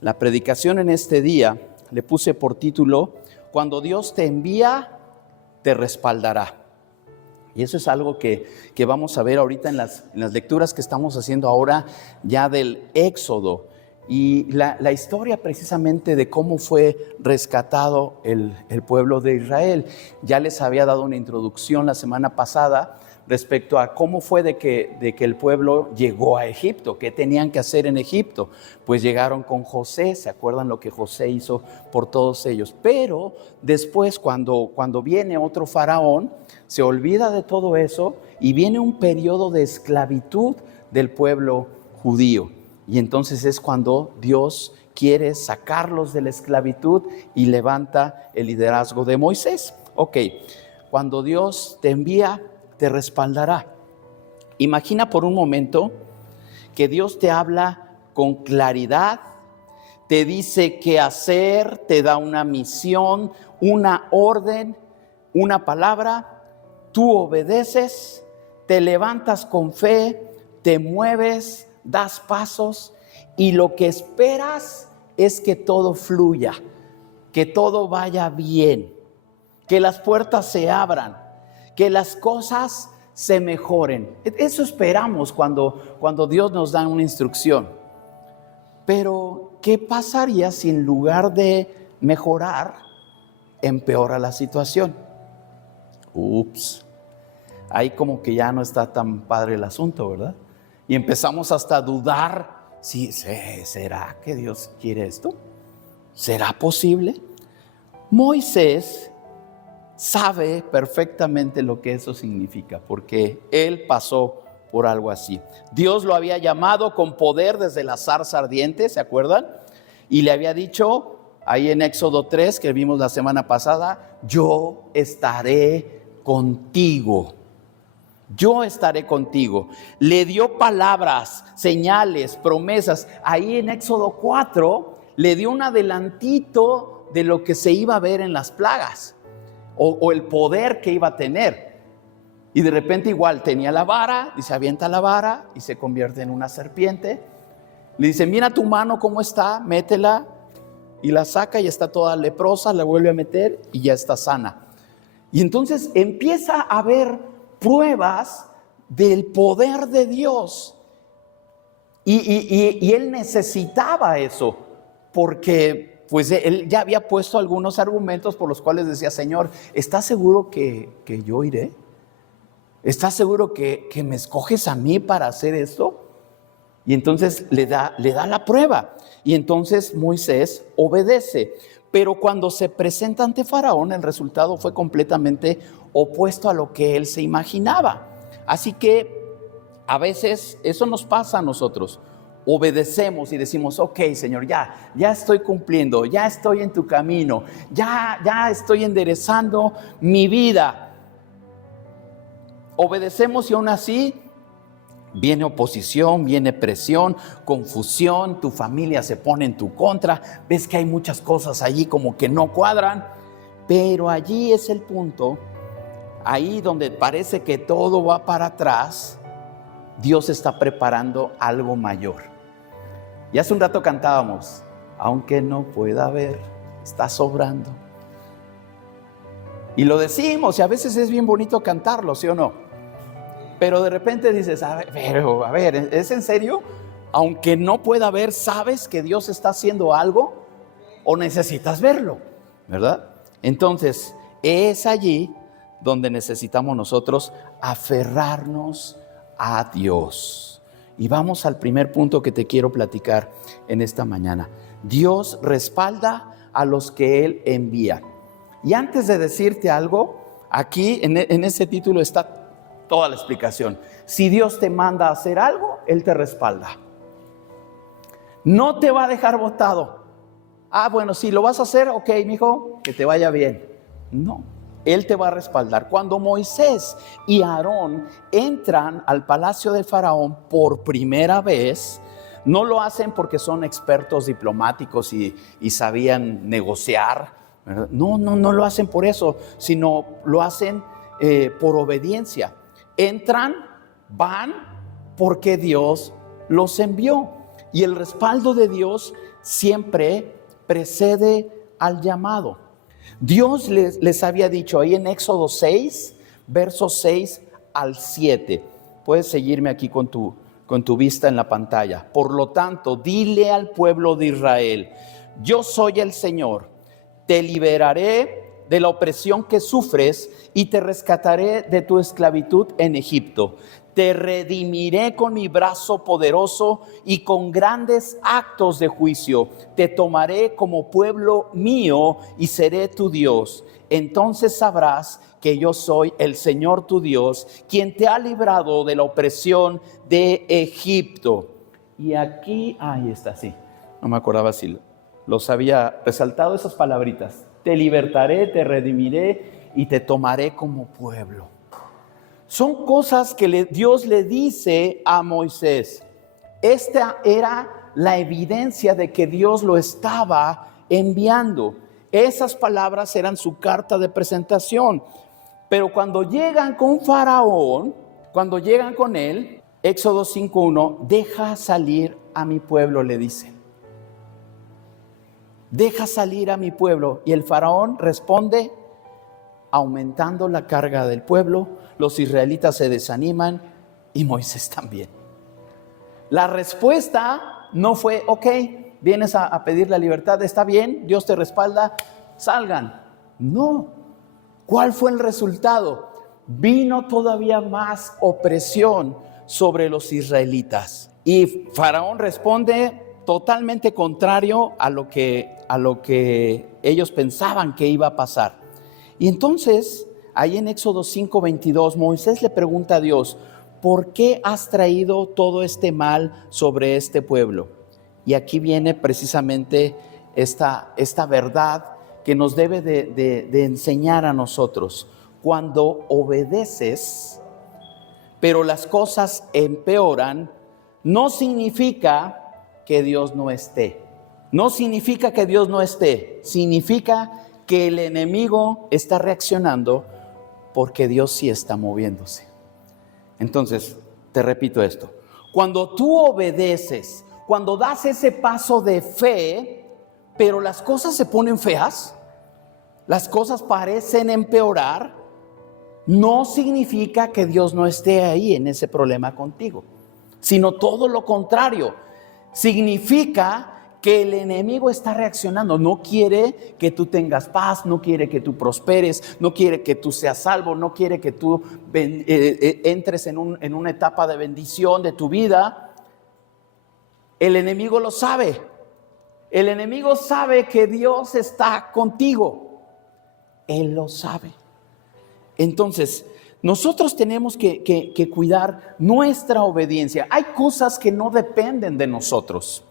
La predicación en este día le puse por título: Cuando Dios te envía, te respaldará. Y eso es algo que vamos a ver ahorita en las lecturas que estamos haciendo ahora ya del Éxodo. Y la historia precisamente de cómo fue rescatado el pueblo de Israel. Ya les había dado una introducción la semana pasada respecto a cómo fue de que el pueblo llegó a Egipto, qué tenían que hacer en Egipto. Pues llegaron con José, ¿se acuerdan lo que José hizo por todos ellos? Pero después cuando viene otro faraón, se olvida de todo eso y viene un periodo de esclavitud del pueblo judío. Y entonces es cuando Dios quiere sacarlos de la esclavitud y levanta el liderazgo de Moisés. Ok, cuando Dios te envía, te respaldará. Imagina por un momento que Dios te habla con claridad, te dice qué hacer, te da una misión, una orden, una palabra. Tú obedeces, te levantas con fe, te mueves, das pasos y lo que esperas es que todo fluya, que todo vaya bien, que las puertas se abran, que las cosas se mejoren. Eso esperamos cuando Dios nos da una instrucción. Pero, ¿qué pasaría si en lugar de mejorar, empeora la situación? Ahí como que ya no está tan padre el asunto, ¿verdad? Y empezamos hasta a dudar, ¿será que Dios quiere esto? ¿Será posible? Moisés sabe perfectamente lo que eso significa, porque él pasó por algo así. Dios lo había llamado con poder desde la zarza ardiente, ¿se acuerdan? Y le había dicho, ahí en Éxodo 3, que vimos la semana pasada, yo estaré contigo. Yo estaré contigo. Le dio palabras, señales, promesas. Ahí en Éxodo 4 le dio un adelantito de lo que se iba a ver en las plagas o el poder que iba a tener. Y de repente igual tenía la vara y se avienta la vara y se convierte en una serpiente. Le dice, mira tu mano cómo está, métela, y la saca y está toda leprosa, la vuelve a meter y ya está sana. Y entonces empieza a haber pruebas del poder de Dios. Y él necesitaba eso, porque pues él ya había puesto algunos argumentos por los cuales decía, Señor, ¿estás seguro que yo iré? ¿Estás seguro que me escoges a mí para hacer esto? Y entonces le da la prueba. Y entonces Moisés obedece. Pero cuando se presenta ante Faraón, el resultado fue completamente opuesto a lo que él se imaginaba. Así que a veces eso nos pasa a nosotros. Obedecemos y decimos, ok, Señor, ya estoy cumpliendo, ya estoy en tu camino, ya estoy enderezando mi vida. Obedecemos y aún así viene oposición, viene presión, confusión, tu familia se pone en tu contra, ves que hay muchas cosas allí como que no cuadran, pero allí es el punto, ahí donde parece que todo va para atrás, Dios está preparando algo mayor. Y hace un rato cantábamos, aunque no pueda ver, está sobrando. Y lo decimos, y a veces es bien bonito cantarlo, ¿sí o no? Pero de repente dices, a ver, ¿es en serio? Aunque no pueda ver, ¿sabes que Dios está haciendo algo? ¿O necesitas verlo? ¿Verdad? Entonces, es allí donde necesitamos nosotros aferrarnos a Dios. Y vamos al primer punto que te quiero platicar en esta mañana. Dios respalda a los que Él envía. Y antes de decirte algo, aquí en ese título está toda la explicación. Si Dios te manda a hacer algo, Él te respalda. No te va a dejar botado. Bueno, si lo vas a hacer, ok, mijo, que te vaya bien. No, Él te va a respaldar. Cuando Moisés y Aarón entran al palacio de Faraón por primera vez, no lo hacen porque son expertos diplomáticos y sabían negociar, ¿verdad? No lo hacen por eso, sino lo hacen por obediencia. Entran, van porque Dios los envió. Y el respaldo de Dios siempre precede al llamado. Dios les había dicho ahí en Éxodo 6, versos 6 al 7. Puedes seguirme aquí con tu vista en la pantalla. Por lo tanto, dile al pueblo de Israel: yo soy el Señor, te liberaré de la opresión que sufres y te rescataré de tu esclavitud en Egipto. Te redimiré con mi brazo poderoso y con grandes actos de juicio. Te tomaré como pueblo mío y seré tu Dios. Entonces sabrás que yo soy el Señor tu Dios, quien te ha librado de la opresión de Egipto. Y aquí, ahí está, sí. No me acordaba si los había resaltado esas palabritas. Te libertaré, te redimiré y te tomaré como pueblo. Son cosas que Dios le dice a Moisés. Esta era la evidencia de que Dios lo estaba enviando. Esas palabras eran su carta de presentación. Pero cuando llegan con Faraón, cuando llegan con él, Éxodo 5:1, deja salir a mi pueblo, le dice. Deja salir a mi pueblo. Y el Faraón responde aumentando la carga del pueblo. Los israelitas se desaniman y Moisés también. La respuesta no fue: ok, vienes a pedir la libertad, está bien, Dios te respalda, salgan. No. ¿Cuál fue el resultado? Vino todavía más opresión sobre los israelitas. Y Faraón responde totalmente contrario a lo que ellos pensaban que iba a pasar. Y entonces, ahí en Éxodo 5:22, Moisés le pregunta a Dios: ¿por qué has traído todo este mal sobre este pueblo? Y aquí viene precisamente esta verdad que nos debe de enseñar a nosotros. Cuando obedeces, pero las cosas empeoran, no significa que Dios no esté. No significa que Dios no esté. Significa que el enemigo está reaccionando porque Dios sí está moviéndose. Entonces, te repito esto. Cuando tú obedeces, cuando das ese paso de fe, pero las cosas se ponen feas, las cosas parecen empeorar, no significa que Dios no esté ahí en ese problema contigo, sino todo lo contrario. Significa que el enemigo está reaccionando, no quiere que tú tengas paz, no quiere que tú prosperes, no quiere que tú seas salvo, no quiere que tú entres en una etapa de bendición de tu vida. El enemigo lo sabe. El enemigo sabe que Dios está contigo. Él lo sabe. Entonces, nosotros tenemos que cuidar nuestra obediencia. Hay cosas que no dependen de nosotros.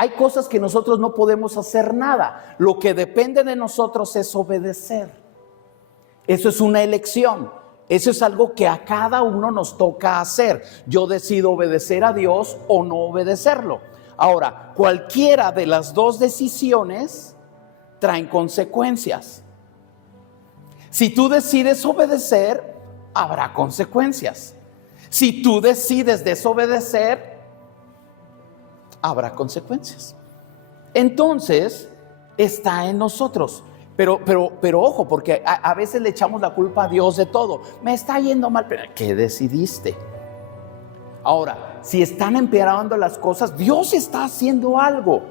Hay cosas que nosotros no podemos hacer nada. Lo que depende de nosotros es obedecer. Eso es una elección. Eso es algo que a cada uno nos toca hacer. Yo decido obedecer a Dios o no obedecerlo. Ahora, cualquiera de las dos decisiones traen consecuencias. Si tú decides obedecer, habrá consecuencias. Si tú decides desobedecer, habrá consecuencias. Entonces, está en nosotros. Pero ojo, porque a veces le echamos la culpa a Dios de todo. Me está yendo mal, pero ¿qué decidiste? Ahora, si están empeorando las cosas, Dios está haciendo algo.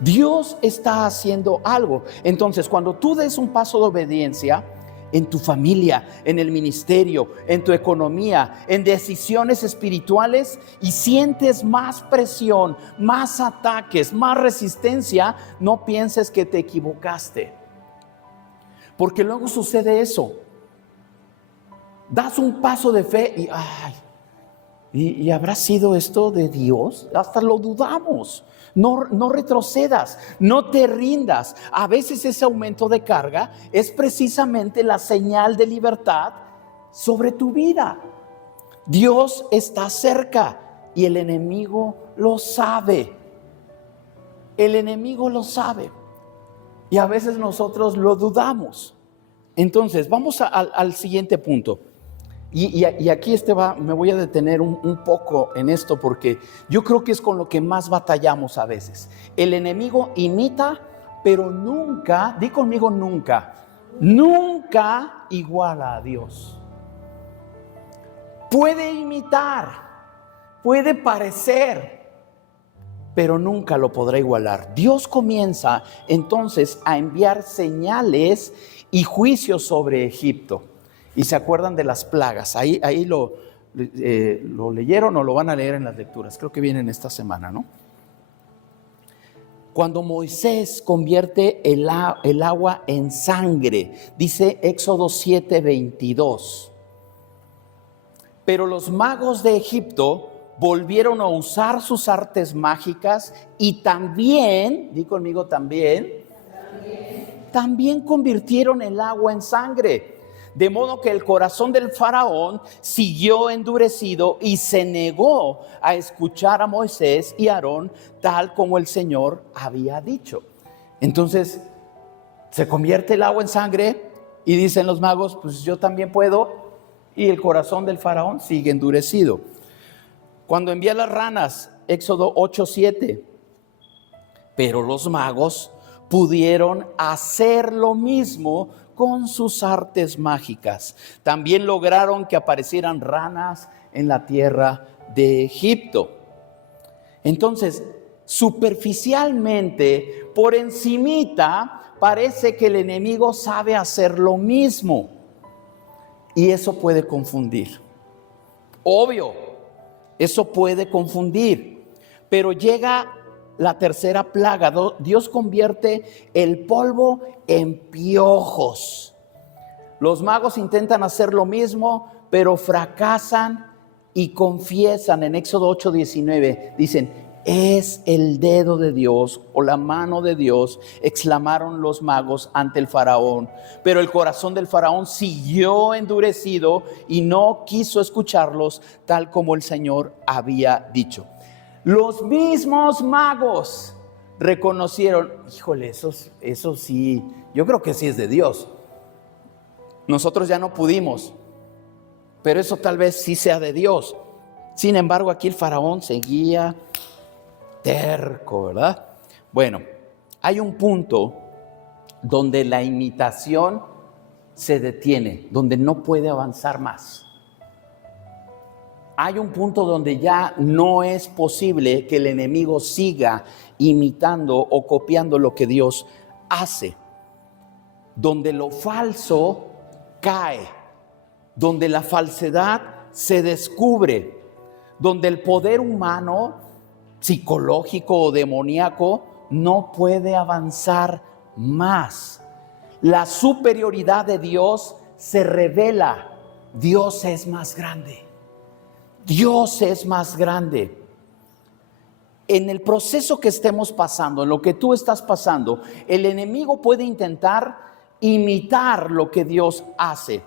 Dios está haciendo algo. Entonces, cuando tú des un paso de obediencia en tu familia, en el ministerio, en tu economía, en decisiones espirituales, y sientes más presión, más ataques, más resistencia, no pienses que te equivocaste. Porque luego sucede eso. Das un paso de fe y ¿habrá sido esto de Dios? Hasta lo dudamos. No retrocedas, no te rindas. A veces ese aumento de carga es precisamente la señal de libertad sobre tu vida. Dios está cerca y el enemigo lo sabe. El enemigo lo sabe. Y a veces nosotros lo dudamos. Entonces, vamos al siguiente punto. Y aquí me voy a detener un poco en esto porque yo creo que es con lo que más batallamos a veces. El enemigo imita, pero nunca, di conmigo nunca iguala a Dios. Puede imitar, puede parecer, pero nunca lo podrá igualar. Dios comienza entonces a enviar señales y juicios sobre Egipto. Y se acuerdan de las plagas. Ahí lo leyeron o lo van a leer en las lecturas. Creo que vienen esta semana, ¿no? Cuando Moisés convierte el agua en sangre, dice Éxodo 7:22. Pero los magos de Egipto volvieron a usar sus artes mágicas y también, di conmigo también convirtieron el agua en sangre. De modo que el corazón del faraón siguió endurecido y se negó a escuchar a Moisés y Aarón tal como el Señor había dicho. Entonces se convierte el agua en sangre y dicen los magos, pues yo también puedo, y el corazón del faraón sigue endurecido. Cuando envía las ranas, Éxodo 8:7, pero los magos pudieron hacer lo mismo con sus artes mágicas. También lograron que aparecieran ranas en la tierra de Egipto. Entonces, superficialmente, por encimita, parece que el enemigo sabe hacer lo mismo. Y eso puede confundir. Obvio, eso puede confundir. Pero llega la tercera plaga. Dios convierte el polvo en piojos. Los magos intentan hacer lo mismo, pero fracasan y confiesan. En Éxodo 8:19 dicen, es el dedo de Dios o la mano de Dios, exclamaron los magos ante el faraón. Pero el corazón del faraón siguió endurecido y no quiso escucharlos tal como el Señor había dicho. Los mismos magos reconocieron, híjole, eso sí, yo creo que sí es de Dios. Nosotros ya no pudimos, pero eso tal vez sí sea de Dios. Sin embargo, aquí el faraón seguía terco, ¿verdad? Bueno, hay un punto donde la imitación se detiene, donde no puede avanzar más. Hay un punto donde ya no es posible que el enemigo siga imitando o copiando lo que Dios hace. Donde lo falso cae, donde la falsedad se descubre, donde el poder humano, psicológico o demoníaco, no puede avanzar más. La superioridad de Dios se revela. Dios es más grande. Dios es más grande. En el proceso que estemos pasando, en lo que tú estás pasando, el enemigo puede intentar imitar lo que Dios hace.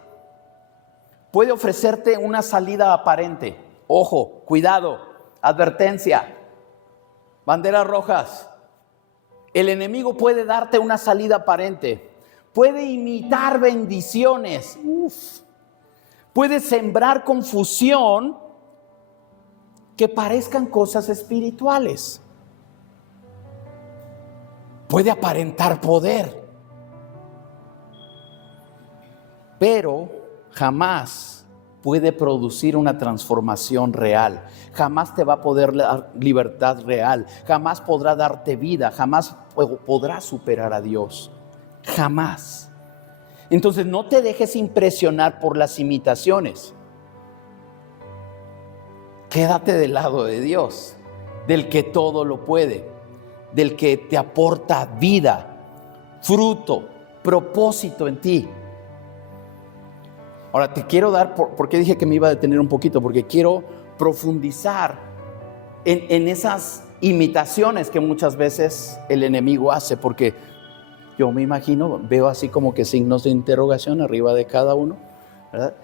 Puede ofrecerte una salida aparente. Ojo, cuidado, advertencia, banderas rojas. El enemigo puede darte una salida aparente. Puede imitar bendiciones. Puede sembrar confusión que parezcan cosas espirituales. Puede aparentar poder, pero jamás puede producir una transformación real. Jamás te va a poder dar libertad real. Jamás podrá darte vida. Jamás podrá superar a Dios. Jamás. Entonces no te dejes impresionar por las imitaciones. Quédate del lado de Dios, del que todo lo puede, del que te aporta vida, fruto, propósito en ti. Ahora te quiero dar, ¿por qué dije que me iba a detener un poquito? Porque quiero profundizar en esas imitaciones que muchas veces el enemigo hace, porque yo me imagino, veo así como que signos de interrogación arriba de cada uno, ¿verdad?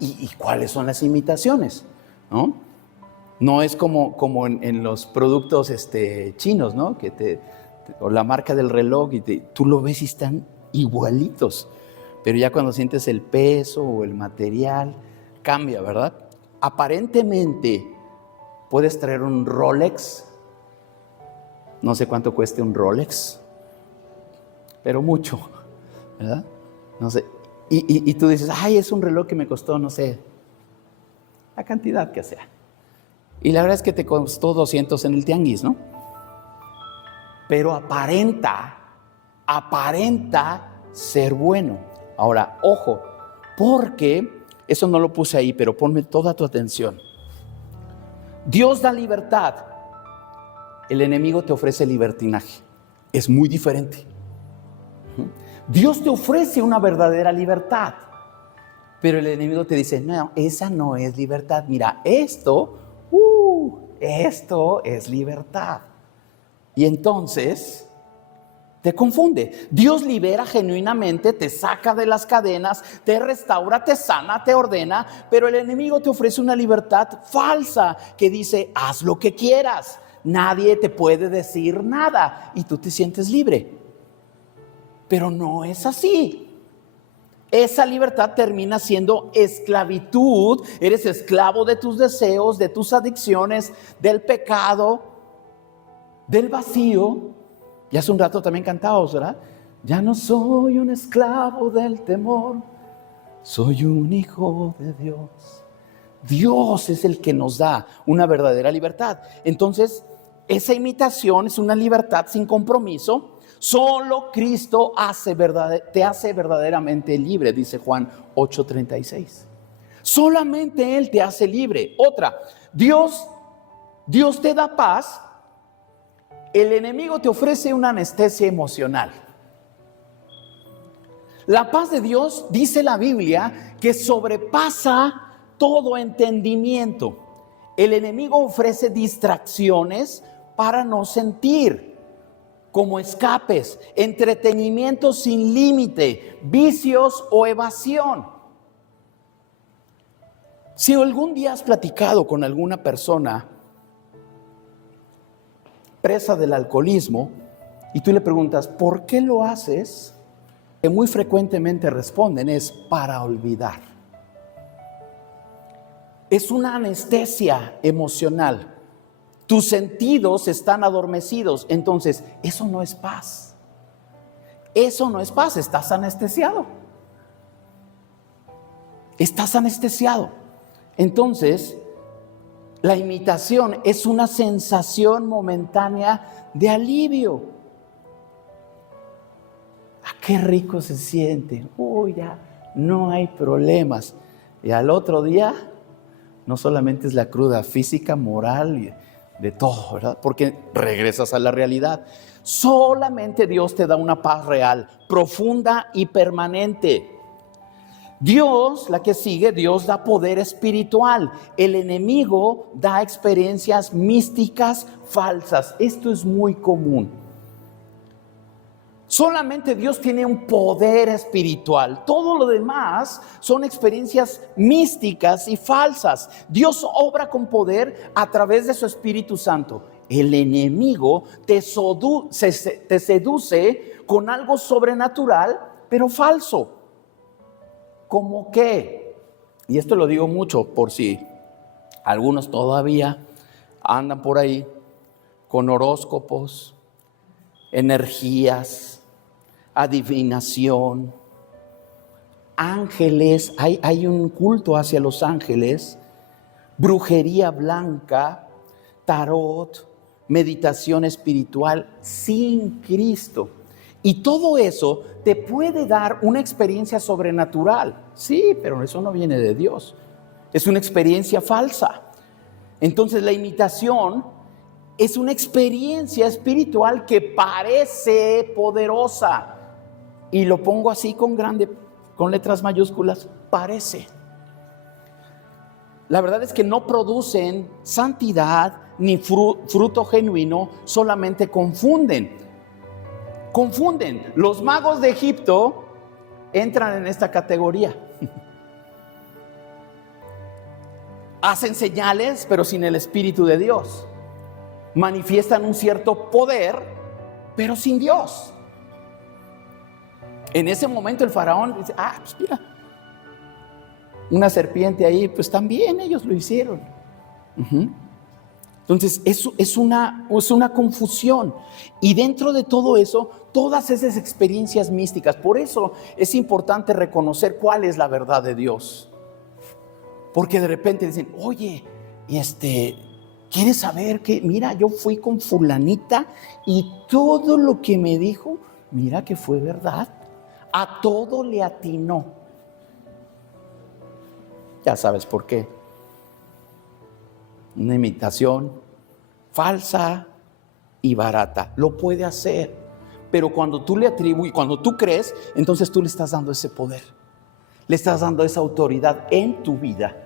¿Y cuáles son las imitaciones? ¿No? No es como en los productos chinos, ¿no? O la marca del reloj, y tú lo ves y están igualitos. Pero ya cuando sientes el peso o el material, cambia, ¿verdad? Aparentemente puedes traer un Rolex. No sé cuánto cueste un Rolex, pero mucho, ¿verdad? No sé. Y tú dices, ay, es un reloj que me costó, no sé, la cantidad que sea. Y la verdad es que te costó 200 en el tianguis, ¿no? Pero aparenta ser bueno. Ahora, ojo, porque, eso no lo puse ahí, pero ponme toda tu atención. Dios da libertad, el enemigo te ofrece libertinaje. Es muy diferente. Dios te ofrece una verdadera libertad, pero el enemigo te dice, no, esa no es libertad. Mira, esto es libertad. Y entonces te confunde. Dios libera genuinamente, te saca de las cadenas, te restaura, te sana, te ordena, pero el enemigo te ofrece una libertad falsa que dice, haz lo que quieras, nadie te puede decir nada y tú te sientes libre. Pero no es así. Esa libertad termina siendo esclavitud. Eres esclavo de tus deseos, de tus adicciones, del pecado, del vacío. Y hace un rato también cantábamos, ¿verdad? Ya no soy un esclavo del temor, soy un hijo de Dios. Dios es el que nos da una verdadera libertad. Entonces, esa imitación es una libertad sin compromiso. Solo Cristo te hace verdaderamente libre, dice Juan 8:36. Solamente Él te hace libre. Otra, Dios te da paz. El enemigo te ofrece una anestesia emocional. La paz de Dios, dice la Biblia, que sobrepasa todo entendimiento. El enemigo ofrece distracciones para no sentir, como escapes, entretenimiento sin límite, vicios o evasión. Si algún día has platicado con alguna persona presa del alcoholismo y tú le preguntas, ¿por qué lo haces? Que muy frecuentemente responden, es para olvidar. Es una anestesia emocional. Tus sentidos están adormecidos. Entonces, eso no es paz. Eso no es paz. Estás anestesiado. Estás anestesiado. Entonces, la imitación es una sensación momentánea de alivio. Qué rico se siente. Ya no hay problemas. Y al otro día, no solamente es la cruda física, moral y de todo, ¿verdad? Porque regresas a la realidad. Solamente Dios te da una paz real, profunda y permanente. Dios, la que sigue, Dios da poder espiritual. El enemigo da experiencias místicas falsas. Esto es muy común. Solamente Dios tiene un poder espiritual. Todo lo demás son experiencias místicas y falsas. Dios obra con poder a través de su Espíritu Santo. El enemigo te seduce con algo sobrenatural, pero falso. ¿Cómo qué? Y esto lo digo mucho por si algunos todavía andan por ahí con horóscopos, energías, adivinación, ángeles, hay un culto hacia los ángeles, brujería blanca, tarot, meditación espiritual sin Cristo. Y todo eso te puede dar una experiencia sobrenatural. Sí, pero eso no viene de Dios. Es una experiencia falsa. Entonces la imitación es una experiencia espiritual que parece poderosa. Y lo pongo así con letras mayúsculas, parece. La verdad es que no producen santidad ni fruto genuino, solamente confunden. Los magos de Egipto entran en esta categoría. Hacen señales, pero sin el Espíritu de Dios. Manifiestan un cierto poder, pero sin Dios. En ese momento el faraón dice, pues mira, una serpiente ahí, pues también ellos lo hicieron. Entonces, eso es una confusión. Y dentro de todo eso, todas esas experiencias místicas, por eso es importante reconocer cuál es la verdad de Dios. Porque de repente dicen, oye, ¿quieres saber que, mira, yo fui con fulanita y todo lo que me dijo, mira que fue verdad? A todo le atinó. Ya sabes por qué. Una imitación falsa y barata. Lo puede hacer, pero cuando tú le atribuyes, cuando tú crees, entonces tú le estás dando ese poder, le estás dando esa autoridad en tu vida.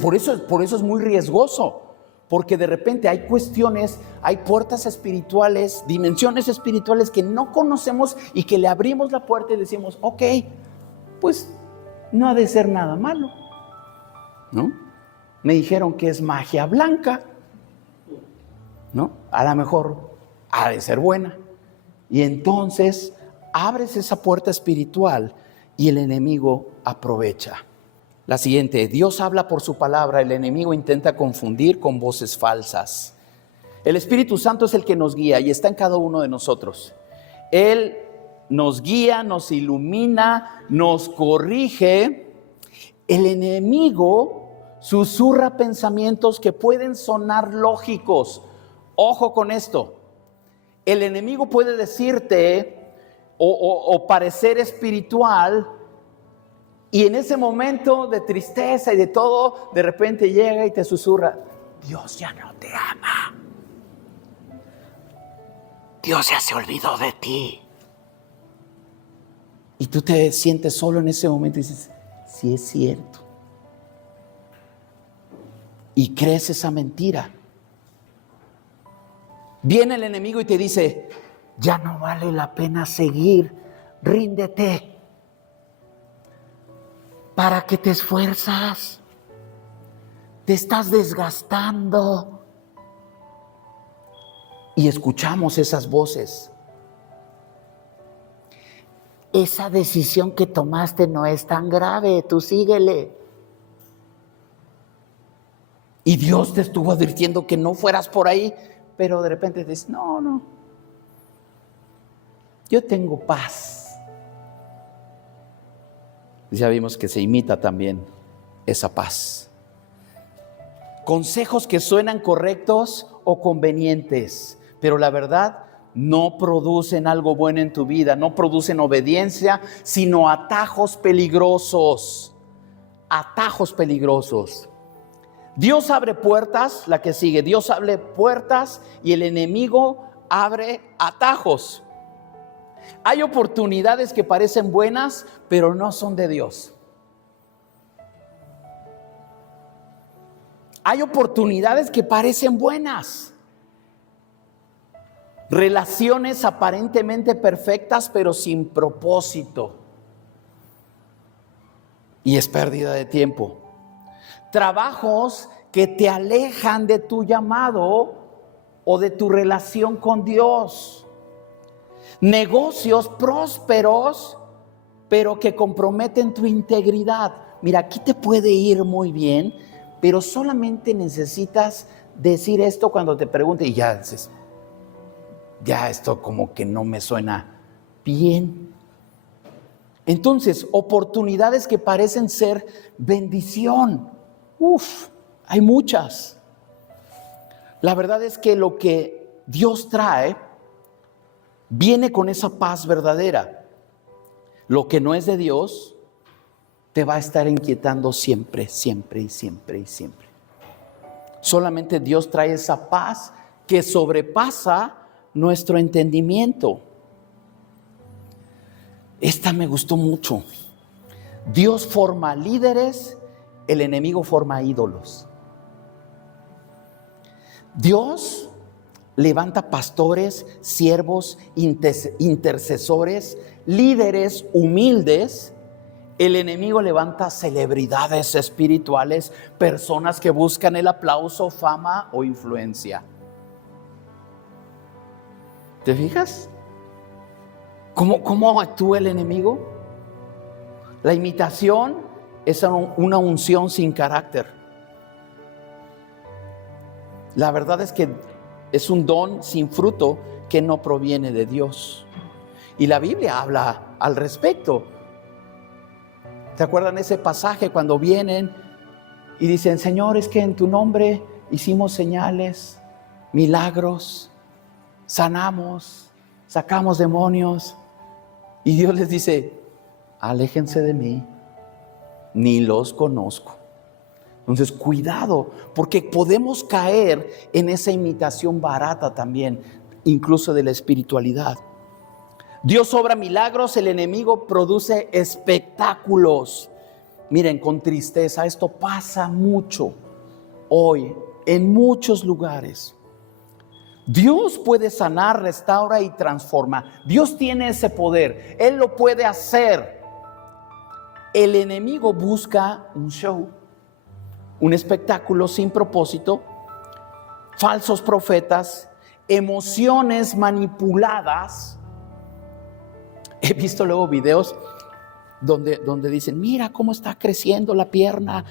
Por eso es muy riesgoso, porque de repente hay cuestiones, hay puertas espirituales, dimensiones espirituales que no conocemos y que le abrimos la puerta y decimos, ok, pues no ha de ser nada malo, ¿no? Me dijeron que es magia blanca, ¿no? A lo mejor ha de ser buena. Y entonces abres esa puerta espiritual y el enemigo aprovecha. La siguiente, Dios habla por su palabra, el enemigo intenta confundir con voces falsas. El Espíritu Santo es el que nos guía y está en cada uno de nosotros. Él nos guía, nos ilumina, nos corrige. El enemigo susurra pensamientos que pueden sonar lógicos. Ojo con esto. El enemigo puede decirte o parecer espiritual, y en ese momento de tristeza y de todo, de repente llega y te susurra, Dios ya no te ama. Dios ya se olvidó de ti. Y tú te sientes solo en ese momento y dices, sí es cierto. Y crees esa mentira. Viene el enemigo y te dice, ya no vale la pena seguir, ríndete. ¿Para qué te esfuerzas? Te estás desgastando. Y escuchamos esas voces. Esa decisión que tomaste no es tan grave, tú síguele. Y Dios te estuvo advirtiendo que no fueras por ahí, pero de repente dices, no, yo tengo paz. Ya vimos que se imita también esa paz. Consejos que suenan correctos o convenientes, pero la verdad no producen algo bueno en tu vida, no producen obediencia, sino atajos peligrosos. Atajos peligrosos. Dios abre puertas, la que sigue, Dios abre puertas y el enemigo abre atajos. Hay oportunidades que parecen buenas, pero no son de Dios. Hay oportunidades que parecen buenas. Relaciones aparentemente perfectas, pero sin propósito. Y es pérdida de tiempo. Trabajos que te alejan de tu llamado o de tu relación con Dios. Negocios prósperos, pero que comprometen tu integridad. Mira, aquí te puede ir muy bien, pero solamente necesitas decir esto cuando te pregunte y ya dices, ya esto como que no me suena bien. Entonces, oportunidades que parecen ser bendición. Hay muchas. La verdad es que lo que Dios trae viene con esa paz verdadera. Lo que no es de Dios te va a estar inquietando siempre, siempre y siempre y siempre. Solamente Dios trae esa paz que sobrepasa nuestro entendimiento. Esta me gustó mucho. Dios forma líderes, el enemigo forma ídolos. Dios levanta pastores, siervos, intercesores, líderes humildes. El enemigo levanta celebridades espirituales, personas que buscan el aplauso, fama o influencia. ¿Te fijas? ¿Cómo actúa el enemigo? La imitación es una unción sin carácter. La verdad es que es un don sin fruto que no proviene de Dios. Y la Biblia habla al respecto. ¿Se acuerdan ese pasaje cuando vienen y dicen, Señor, es que en tu nombre hicimos señales, milagros, sanamos, sacamos demonios? Y Dios les dice, aléjense de mí, ni los conozco. Entonces, cuidado, porque podemos caer en esa imitación barata también, incluso de la espiritualidad. Dios obra milagros, el enemigo produce espectáculos. Miren, con tristeza, esto pasa mucho hoy en muchos lugares. Dios puede sanar, restaura y transforma. Dios tiene ese poder, Él lo puede hacer. El enemigo busca un show, un espectáculo sin propósito, falsos profetas, emociones manipuladas. He visto luego videos donde dicen, mira cómo está creciendo la pierna.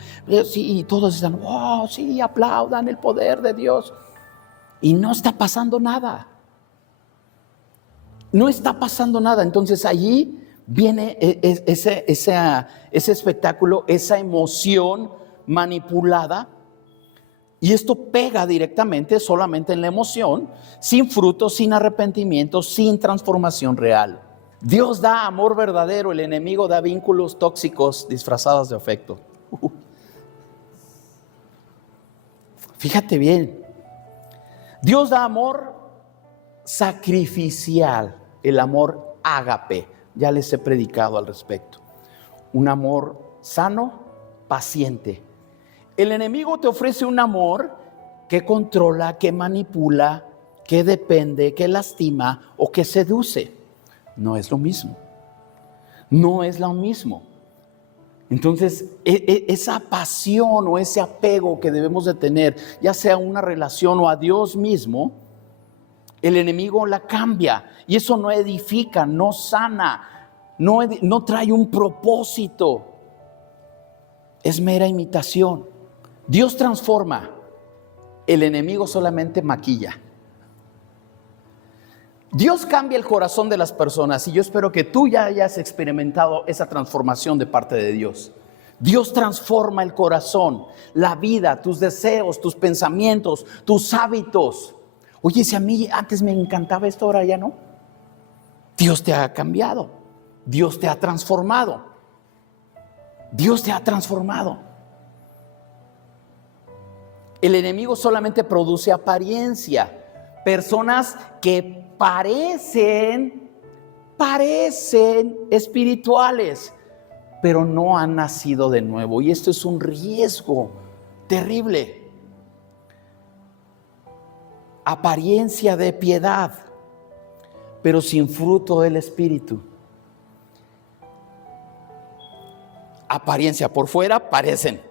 Sí, y todos dicen, wow, sí, aplaudan el poder de Dios. Y no está pasando nada. No está pasando nada. Entonces allí viene ese espectáculo, esa emoción manipulada. Y esto pega directamente solamente en la emoción, sin fruto, sin arrepentimiento, sin transformación real. Dios da amor verdadero, el enemigo da vínculos tóxicos disfrazados de afecto. Fíjate bien, Dios da amor sacrificial, el amor ágape. Ya les he predicado al respecto. Un amor sano, paciente. El enemigo te ofrece un amor que controla, que manipula, que depende, que lastima o que seduce. No es lo mismo. No es lo mismo. Entonces, esa pasión o ese apego que debemos de tener, ya sea una relación o a Dios mismo, el enemigo la cambia. Y eso no edifica, no sana, no trae un propósito. Es mera imitación. Dios transforma, el enemigo solamente maquilla. Dios cambia el corazón de las personas y yo espero que tú ya hayas experimentado esa transformación de parte de Dios. Dios transforma el corazón, la vida, tus deseos, tus pensamientos, tus hábitos. Oye, si a mí antes me encantaba esto, ahora ya no. Dios te ha cambiado, Dios te ha transformado. Dios te ha transformado. El enemigo solamente produce apariencia. Personas que parecen espirituales, pero no han nacido de nuevo. Y esto es un riesgo terrible. Apariencia de piedad, pero sin fruto del Espíritu. Apariencia por fuera, parecen,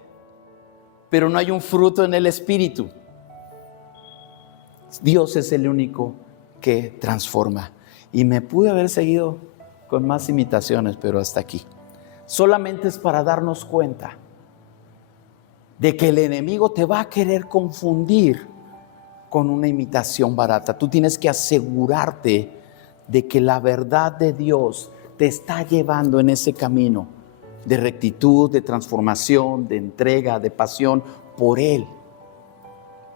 pero no hay un fruto en el Espíritu. Dios es el único que transforma. Y me pude haber seguido con más imitaciones, pero hasta aquí. Solamente es para darnos cuenta de que el enemigo te va a querer confundir con una imitación barata. Tú tienes que asegurarte de que la verdad de Dios te está llevando en ese camino de rectitud, de transformación, de entrega, de pasión por Él.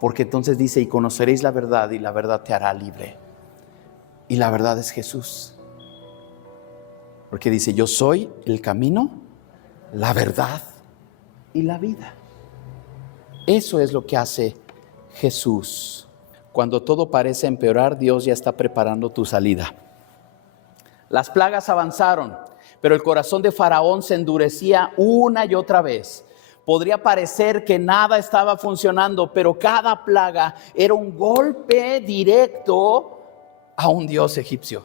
Porque entonces dice, y conoceréis la verdad y la verdad te hará libre. Y la verdad es Jesús. Porque dice, yo soy el camino, la verdad y la vida. Eso es lo que hace Jesús. Cuando todo parece empeorar, Dios ya está preparando tu salida. Las plagas avanzaron, pero el corazón de Faraón se endurecía una y otra vez. Podría parecer que nada estaba funcionando, pero cada plaga era un golpe directo a un dios egipcio.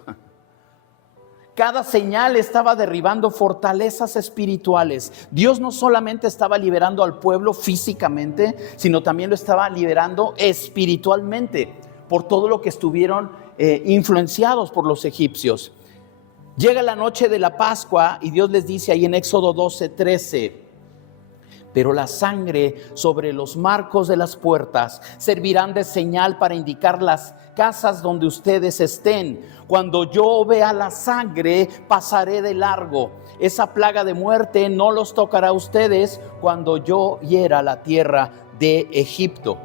Cada señal estaba derribando fortalezas espirituales. Dios no solamente estaba liberando al pueblo físicamente, sino también lo estaba liberando espiritualmente por todo lo que estuvieron influenciados por los egipcios. Llega la noche de la Pascua y Dios les dice ahí en Éxodo 12:13, pero la sangre sobre los marcos de las puertas servirán de señal para indicar las casas donde ustedes estén. Cuando yo vea la sangre, pasaré de largo. Esa plaga de muerte no los tocará a ustedes cuando yo hiera la tierra de Egipto.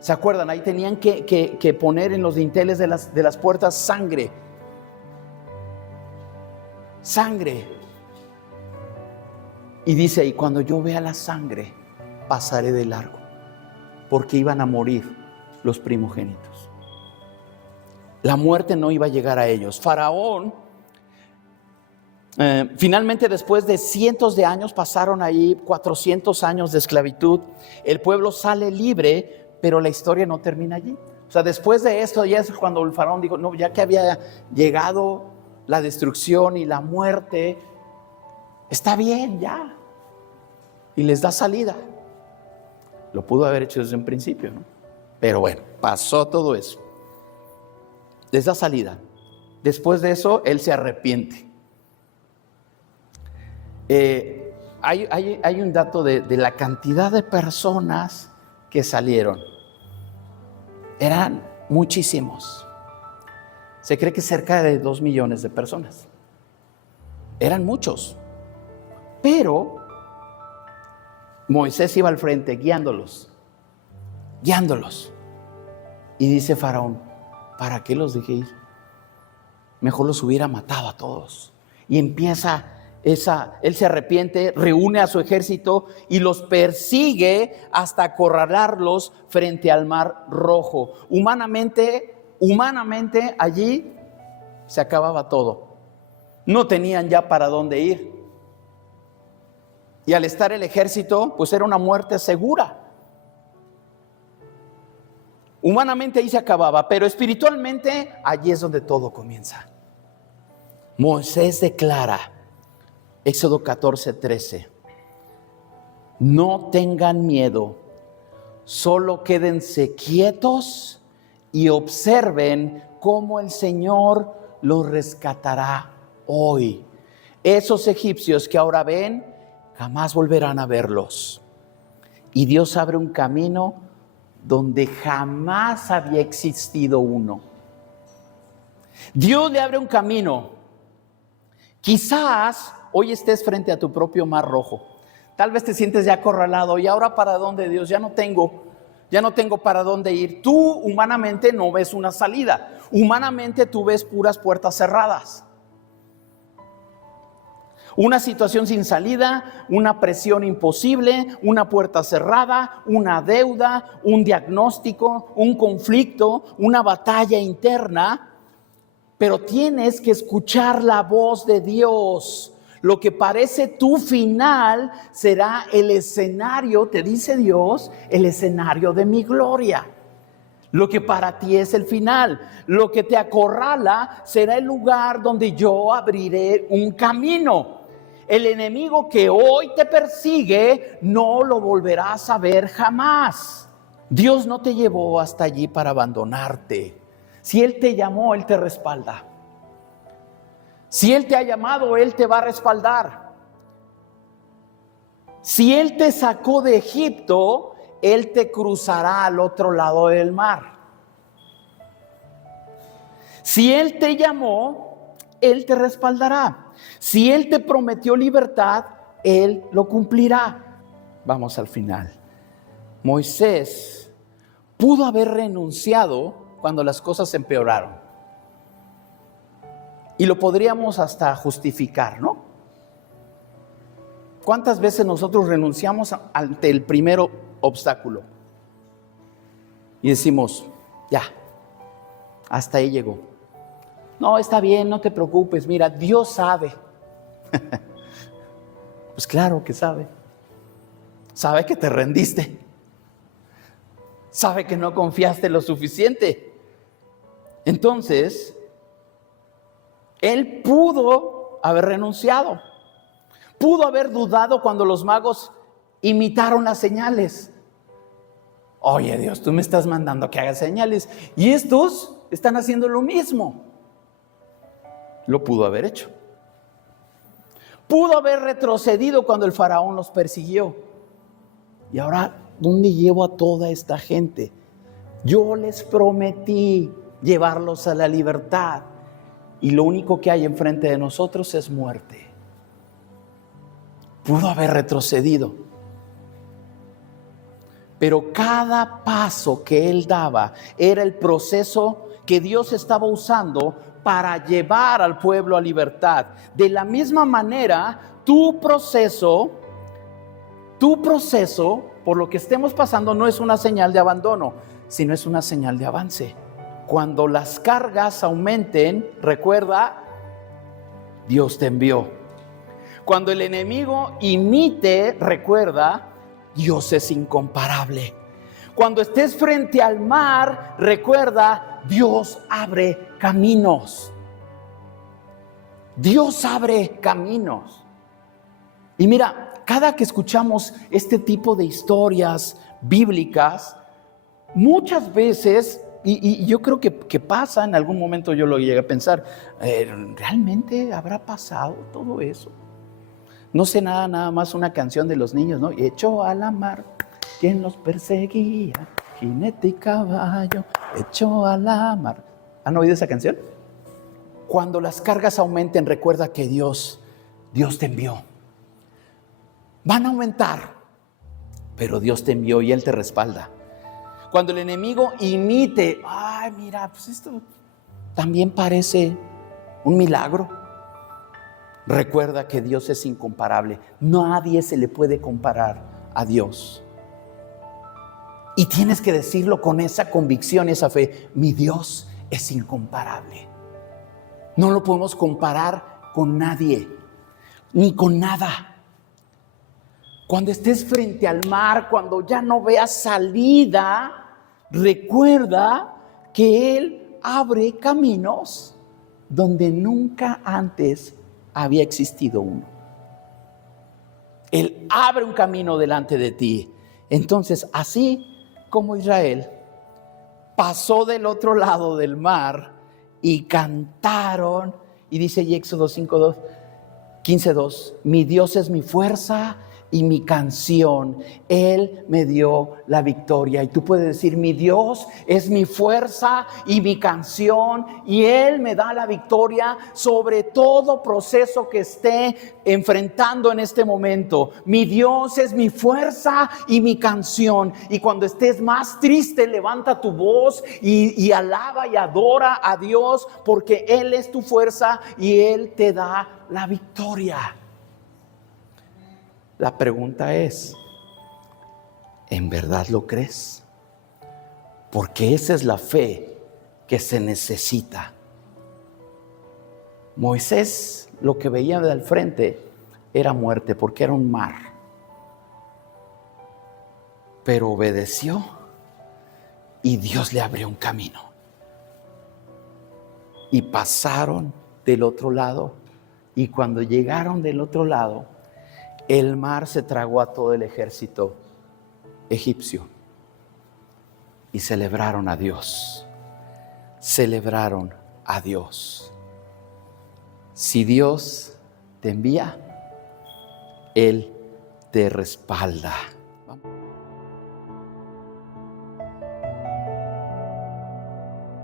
¿Se acuerdan? Ahí tenían que poner en los dinteles de las puertas sangre. Sangre. Y dice ahí, cuando yo vea la sangre, pasaré de largo, porque iban a morir los primogénitos. La muerte no iba a llegar a ellos. Faraón, finalmente después de cientos de años, pasaron ahí 400 años de esclavitud, el pueblo sale libre, pero la historia no termina allí. O sea, después de esto, ya es cuando el faraón dijo, no, ya que había llegado la destrucción y la muerte, está bien ya, y les da salida. Lo pudo haber hecho desde un principio, ¿no? Pero bueno, pasó todo eso. Les da salida. Después de eso, él se arrepiente. Hay un dato de la cantidad de personas que salieron. Eran muchísimos. Se cree que cerca de 2 millones de personas. Eran muchos. Pero Moisés iba al frente guiándolos. Y dice Faraón, ¿para qué los dejé ir? Mejor los hubiera matado a todos. Y empieza él se arrepiente, reúne a su ejército y los persigue hasta acorralarlos frente al Mar Rojo. Humanamente allí se acababa todo. No tenían ya para dónde ir. Y al estar el ejército, pues era una muerte segura. Humanamente ahí se acababa, pero espiritualmente allí es donde todo comienza. Moisés declara, Éxodo 14:13, no tengan miedo, solo quédense quietos y observen cómo el Señor los rescatará hoy. Esos egipcios que ahora ven, jamás volverán a verlos. Y Dios abre un camino donde jamás había existido uno. Dios le abre un camino. Quizás hoy estés frente a tu propio Mar Rojo. Tal vez te sientes ya acorralado. ¿Y ahora para dónde, Dios? Ya no tengo para dónde ir. Tú humanamente no ves una salida. Humanamente tú ves puras puertas cerradas. Una situación sin salida, una presión imposible, una puerta cerrada, una deuda, un diagnóstico, un conflicto, una batalla interna. Pero tienes que escuchar la voz de Dios. Lo que parece tu final será el escenario, te dice Dios, el escenario de mi gloria. Lo que para ti es el final, lo que te acorrala será el lugar donde yo abriré un camino. El enemigo que hoy te persigue no lo volverás a ver jamás. Dios no te llevó hasta allí para abandonarte. Si Él te llamó, Él te respalda. Si Él te ha llamado, Él te va a respaldar. Si Él te sacó de Egipto, Él te cruzará al otro lado del mar. Si Él te llamó, Él te respaldará. Si Él te prometió libertad, Él lo cumplirá. Vamos al final. Moisés pudo haber renunciado cuando las cosas empeoraron. Y lo podríamos hasta justificar, ¿no? ¿Cuántas veces nosotros renunciamos ante el primer obstáculo? Y decimos, ya, hasta ahí llegó. No, está bien, no te preocupes, mira, Dios sabe. Pues claro que sabe. Sabe que te rendiste. Sabe que no confiaste lo suficiente. Entonces, él pudo haber renunciado. Pudo haber dudado cuando los magos imitaron las señales. Oye, Dios, tú me estás mandando que haga señales y estos están haciendo lo mismo. Lo pudo haber hecho. Pudo haber retrocedido cuando el faraón los persiguió. Y ahora, ¿dónde llevo a toda esta gente? Yo les prometí llevarlos a la libertad. Y lo único que hay enfrente de nosotros es muerte. Pudo haber retrocedido. Pero cada paso que él daba era el proceso que Dios estaba usando para llevar al pueblo a libertad. De la misma manera, tu proceso, por lo que estemos pasando, no es una señal de abandono, sino es una señal de avance. Cuando las cargas aumenten, recuerda, Dios te envió. Cuando el enemigo imite, recuerda, Dios es incomparable. Cuando estés frente al mar, recuerda, Dios abre caminos. Dios abre caminos. Y mira, cada que escuchamos este tipo de historias bíblicas, muchas veces, y yo creo que pasa, en algún momento yo lo llegué a pensar, ¿realmente habrá pasado todo eso? No sé nada más una canción de los niños, ¿no? Echó a la mar quien los perseguía, jinete y caballo, echó a la mar. ¿Han oído esa canción? Cuando las cargas aumenten, recuerda que Dios te envió. Van a aumentar, pero Dios te envió y Él te respalda. Cuando el enemigo imite, ay, mira, pues esto también parece un milagro. Recuerda que Dios es incomparable. Nadie se le puede comparar a Dios. Y tienes que decirlo con esa convicción, esa fe. Mi Dios es incomparable. No lo podemos comparar con nadie, ni con nada. Cuando estés frente al mar, cuando ya no veas salida, recuerda que Él abre caminos donde nunca antes había existido uno. Él abre un camino delante de ti. Entonces, así como Israel pasó del otro lado del mar y cantaron, y dice Éxodo 15:2, mi Dios es mi fuerza y mi canción, Él me dio la victoria. Y tú puedes decir, mi Dios es mi fuerza y mi canción, y Él me da la victoria sobre todo proceso que esté enfrentando en este momento. Mi Dios es mi fuerza y mi canción. Y cuando estés más triste, levanta tu voz y alaba y adora a Dios, porque Él es tu fuerza y Él te da la victoria. La pregunta es, ¿en verdad lo crees? Porque esa es la fe que se necesita. Moisés lo que veía de al frente era muerte, porque era un mar. Pero obedeció y Dios le abrió un camino. Y pasaron del otro lado, y cuando llegaron del otro lado, el mar se tragó a todo el ejército egipcio y celebraron a Dios. Celebraron a Dios. Si Dios te envía, Él te respalda. Vamos.